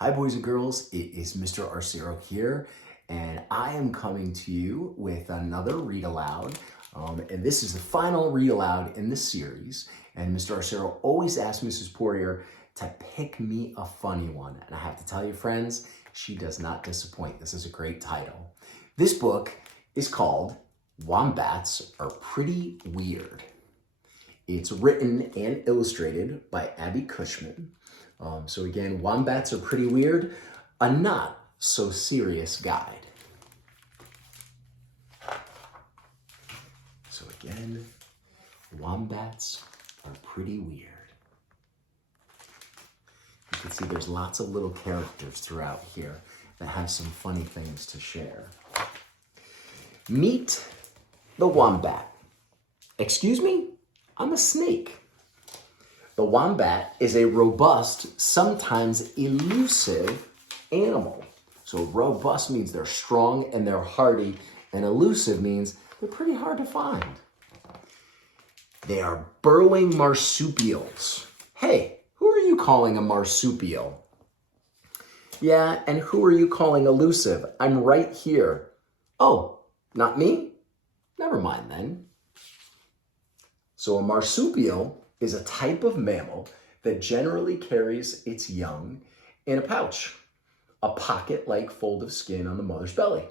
Hi, boys and girls. It is Mr. Arciero here, and I am coming to you with another read aloud. And this is the final read aloud in this series. And Mr. Arciero always asks Mrs. Poirier to pick me a funny one. And I have to tell you, friends, she does not disappoint. This is a great title. This book is called Wombats Are Pretty Weird. It's written and illustrated by Abi Cushman. So again, Wombats Are Pretty Weird, a not so serious guide. So again, Wombats Are Pretty Weird. You can see there's lots of little characters throughout here that have some funny things to share. Meet the wombat. Excuse me? I'm a snake. The wombat is a robust, sometimes elusive animal. So robust means they're strong and they're hardy, and elusive means they're pretty hard to find. They are burrowing marsupials. Hey, who are you calling a marsupial? Yeah, and who are you calling elusive? I'm right here. Oh, not me? Never mind then. So a marsupial is a type of mammal that generally carries its young in a pouch, a pocket-like fold of skin on the mother's belly.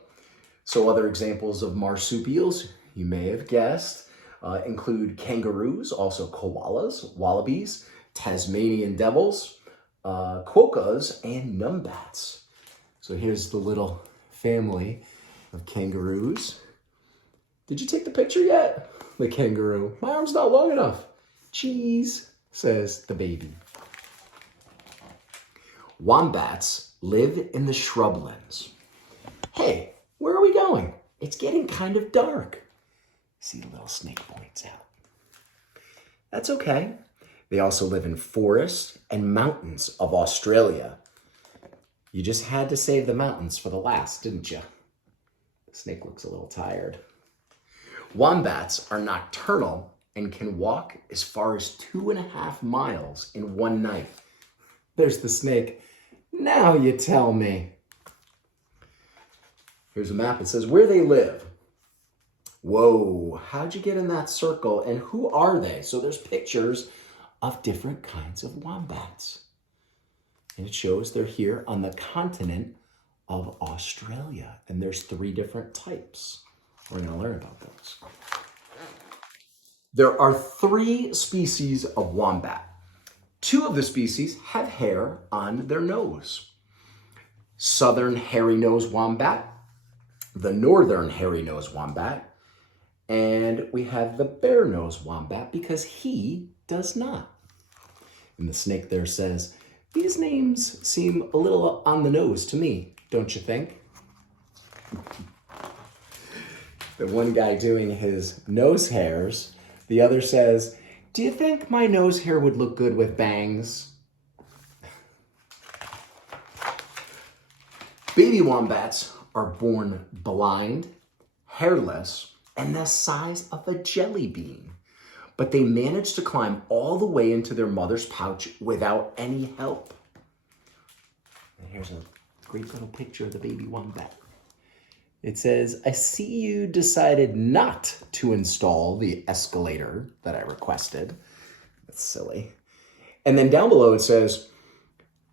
So other examples of marsupials, you may have guessed, include kangaroos, also koalas, wallabies, Tasmanian devils, quokkas, and numbats. So here's the little family of kangaroos. Did you take the picture yet? The kangaroo. My arm's not long enough. Cheese, says the baby. Wombats live in the shrublands. Hey, where are we going? It's getting kind of dark. See, the little snake points out. That's okay. They also live in forests and mountains of Australia. You just had to save the mountains for the last, didn't you? The snake looks a little tired. Wombats are nocturnal and can walk as far as 2.5 miles in one night. There's the snake. Now you tell me. Here's a map. It says where they live. Whoa, how'd you get in that circle and who are they? So there's pictures of different kinds of wombats. And it shows they're here on the continent of Australia. And there's 3 different types. We're going to learn about those. There are 3 species of wombat. 2 of the species have hair on their nose. Southern hairy-nosed wombat, the northern hairy-nosed wombat, and we have the bare-nosed wombat because he does not. And the snake there says, these names seem a little on the nose to me, don't you think? The one guy doing his nose hairs, the other says, do you think my nose hair would look good with bangs? Baby wombats are born blind, hairless, and the size of a jelly bean. But they manage to climb all the way into their mother's pouch without any help. And here's a great little picture of the baby wombat. It says, I see you decided not to install the escalator that I requested. That's silly. And then down below it says,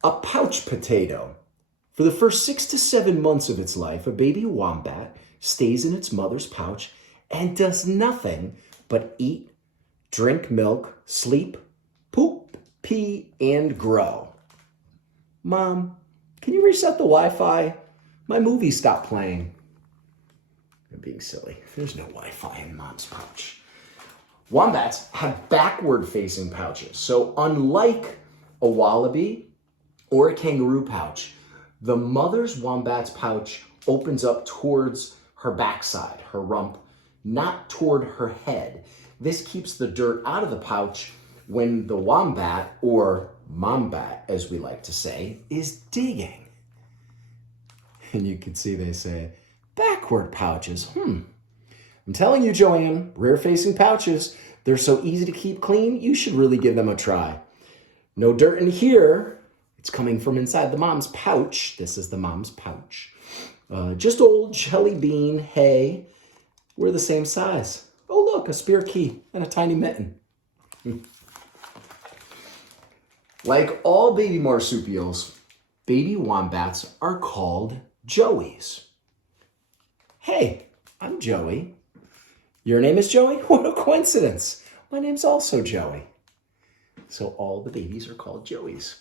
a pouch potato. For the first 6 to 7 months of its life, a baby wombat stays in its mother's pouch and does nothing but eat, drink milk, sleep, poop, pee, and grow. Mom, can you reset the Wi-Fi? My movie stopped playing. I'm being silly. There's no Wi-Fi in Mom's pouch. Wombats have backward-facing pouches. So unlike a wallaby or a kangaroo pouch, the mother's wombat's pouch opens up towards her backside, her rump, not toward her head. This keeps the dirt out of the pouch when the wombat, or mombat as we like to say, is digging. And you can see they say, backward pouches. I'm telling you, Joanne, rear-facing pouches, they're so easy to keep clean, you should really give them a try. No dirt in here. It's coming from inside the mom's pouch. This is the mom's pouch. Just old jelly bean. Hey, we're the same size. Oh, look, a spare key and a tiny mitten. Like all baby marsupials, baby wombats are called Joeys. Hey, I'm Joey. Your name is Joey? What a coincidence. My name's also Joey. So all the babies are called Joeys.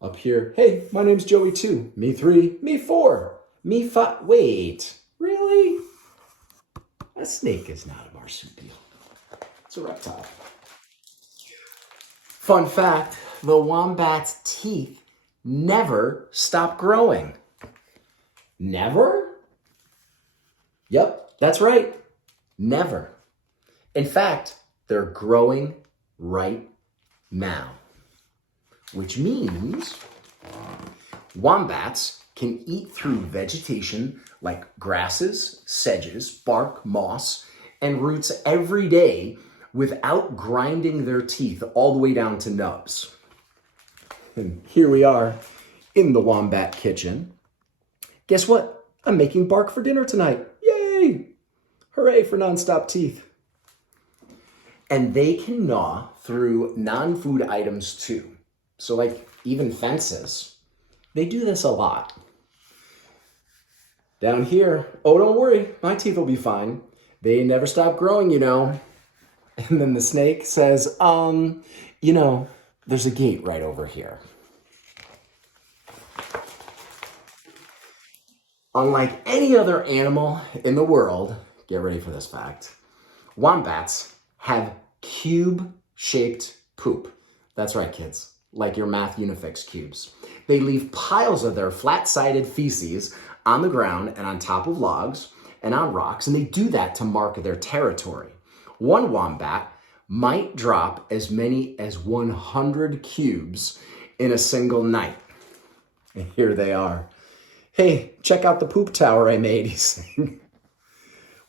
Up here, hey, my name's Joey too. Me 3, me 4, me 5. Wait, really? A snake is not a marsupial. It's a reptile. Fun fact, the wombat's teeth never stop growing. Never? Yep, that's right. Never. In fact, they're growing right now, which means wombats can eat through vegetation like grasses, sedges, bark, moss, and roots every day without grinding their teeth all the way down to nubs. And here we are in the wombat kitchen. Guess what? I'm making bark for dinner tonight. Yay! Hooray for nonstop teeth. And they can gnaw through non-food items too. So like even fences. They do this a lot. Down here, oh, don't worry, my teeth will be fine. They never stop growing, you know. And then the snake says, you know, there's a gate right over here. Unlike any other animal in the world, get ready for this fact, wombats have cube-shaped poop. That's right, kids, like your math unifix cubes. They leave piles of their flat-sided feces on the ground and on top of logs and on rocks, and they do that to mark their territory. One wombat might drop as many as 100 cubes in a single night. And here they are. Hey, check out the poop tower I made, he's saying.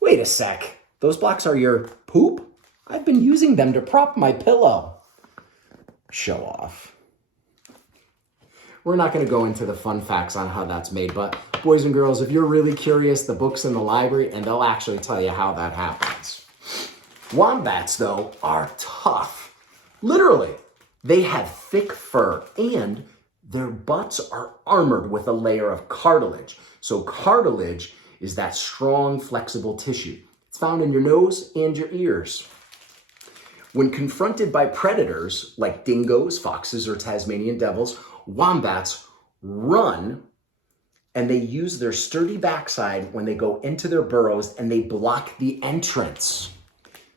Wait a sec, those blocks are your poop? I've been using them to prop my pillow. Show off. We're not going to go into the fun facts on how that's made, but boys and girls, if you're really curious, the book's in the library and they'll actually tell you how that happens. Wombats, though, are tough. Literally, they have thick fur and their butts are armored with a layer of cartilage. So cartilage is that strong, flexible tissue. It's found in your nose and your ears. When confronted by predators like dingoes, foxes, or Tasmanian devils, wombats run and they use their sturdy backside when they go into their burrows and they block the entrance.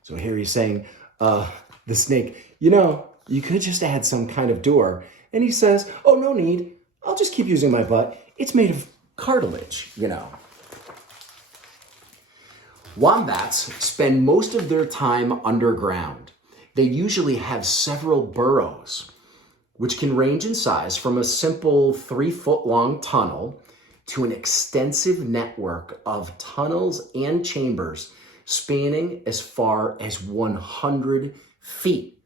So here he's saying, the snake, you know, you could just add some kind of door. And he says, oh, no need. I'll just keep using my butt. It's made of cartilage, you know. Wombats spend most of their time underground. They usually have several burrows, which can range in size from a simple 3-foot-long tunnel to an extensive network of tunnels and chambers spanning as far as 100 feet.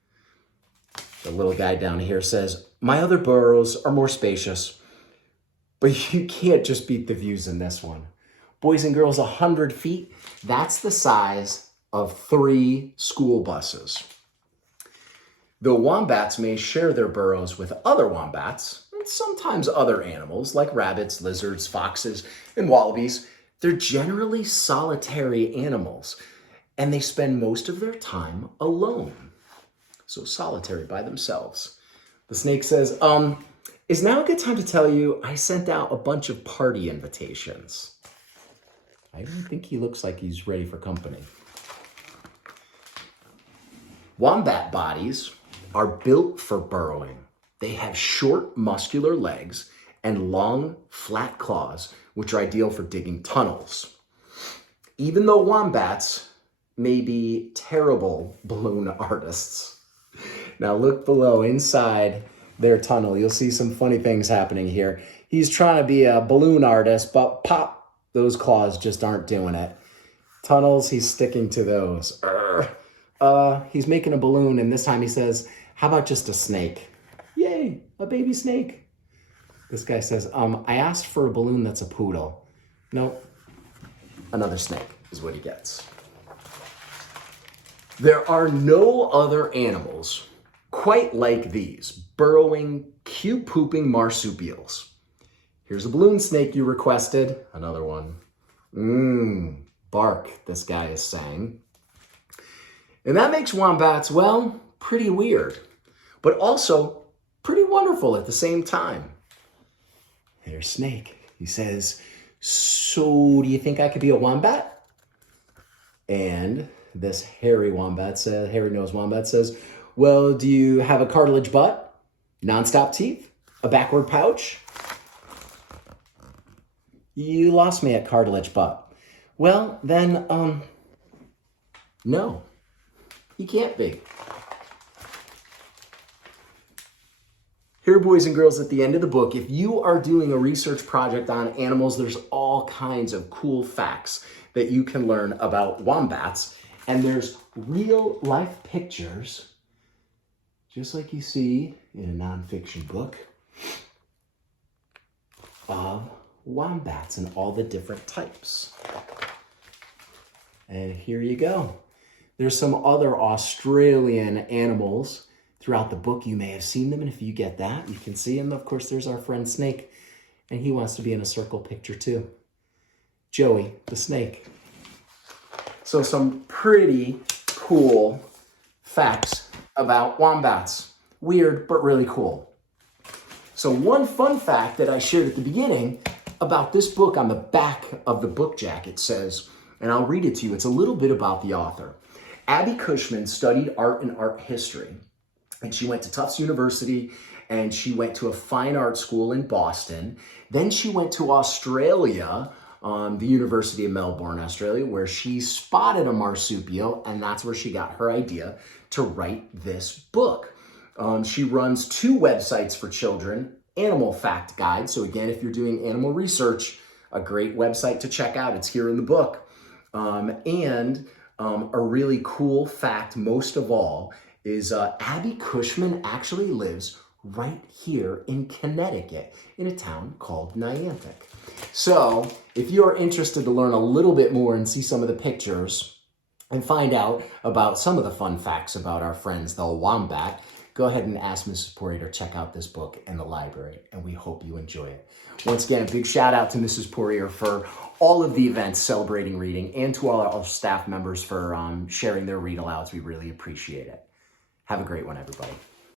The little guy down here says, my other burrows are more spacious, but you can't just beat the views in this one. Boys and girls, 100 feet, that's the size of 3 school buses. The wombats may share their burrows with other wombats, and sometimes other animals like rabbits, lizards, foxes, and wallabies. They're generally solitary animals, and they spend most of their time alone. So solitary by themselves. The snake says, is now a good time to tell you I sent out a bunch of party invitations. I don't think he looks like he's ready for company. Wombat bodies are built for burrowing. They have short, muscular legs and long, flat claws, which are ideal for digging tunnels. Even though wombats may be terrible balloon artists. Now look below, inside their tunnel. You'll see some funny things happening here. He's trying to be a balloon artist, but pop, those claws just aren't doing it. Tunnels, he's sticking to those. He's making a balloon, and this time he says, how about just a snake? Yay, a baby snake. This guy says, I asked for a balloon that's a poodle. Nope. Another snake is what he gets. There are no other animals quite like these burrowing, cute-pooping marsupials. Here's a balloon snake you requested. Another one. Bark, this guy is saying. And that makes wombats, well, pretty weird, but also pretty wonderful at the same time. There's Snake. He says, so do you think I could be a wombat? And this hairy nosed wombat says, well, do you have a cartilage butt, nonstop teeth, a backward pouch? You lost me at cartilage butt. Well, then, no, you can't be. Here, boys and girls, at the end of the book, if you are doing a research project on animals, there's all kinds of cool facts that you can learn about wombats. And there's real life pictures, just like you see in a nonfiction book, of wombats and all the different types. And here you go. There's some other Australian animals throughout the book. You may have seen them, and if you get that, you can see them. Of course, there's our friend Snake, and he wants to be in a circle picture too. Joey, the snake. So some pretty cool facts about wombats. Weird, but really cool. So one fun fact that I shared at the beginning about this book, on the back of the book jacket says, and I'll read it to you, it's a little bit about the author. Abi Cushman studied art and art history, and she went to Tufts University, and she went to a fine art school in Boston. Then she went to Australia, the University of Melbourne, Australia, where she spotted a marsupial, and that's where she got her idea to write this book. She runs 2 websites for children, Animal Fact Guide. So again, if you're doing animal research, a great website to check out. It's here in the book. And a really cool fact, most of all, is Abi Cushman actually lives right here in Connecticut in a town called Niantic. So if you're interested to learn a little bit more and see some of the pictures and find out about some of the fun facts about our friends, the wombat, go ahead and ask Mrs. Poirier to check out this book in the library, and we hope you enjoy it. Once again, a big shout out to Mrs. Poirier for all of the events celebrating reading, and to all our staff members for sharing their read alouds. We really appreciate it. Have a great one, everybody.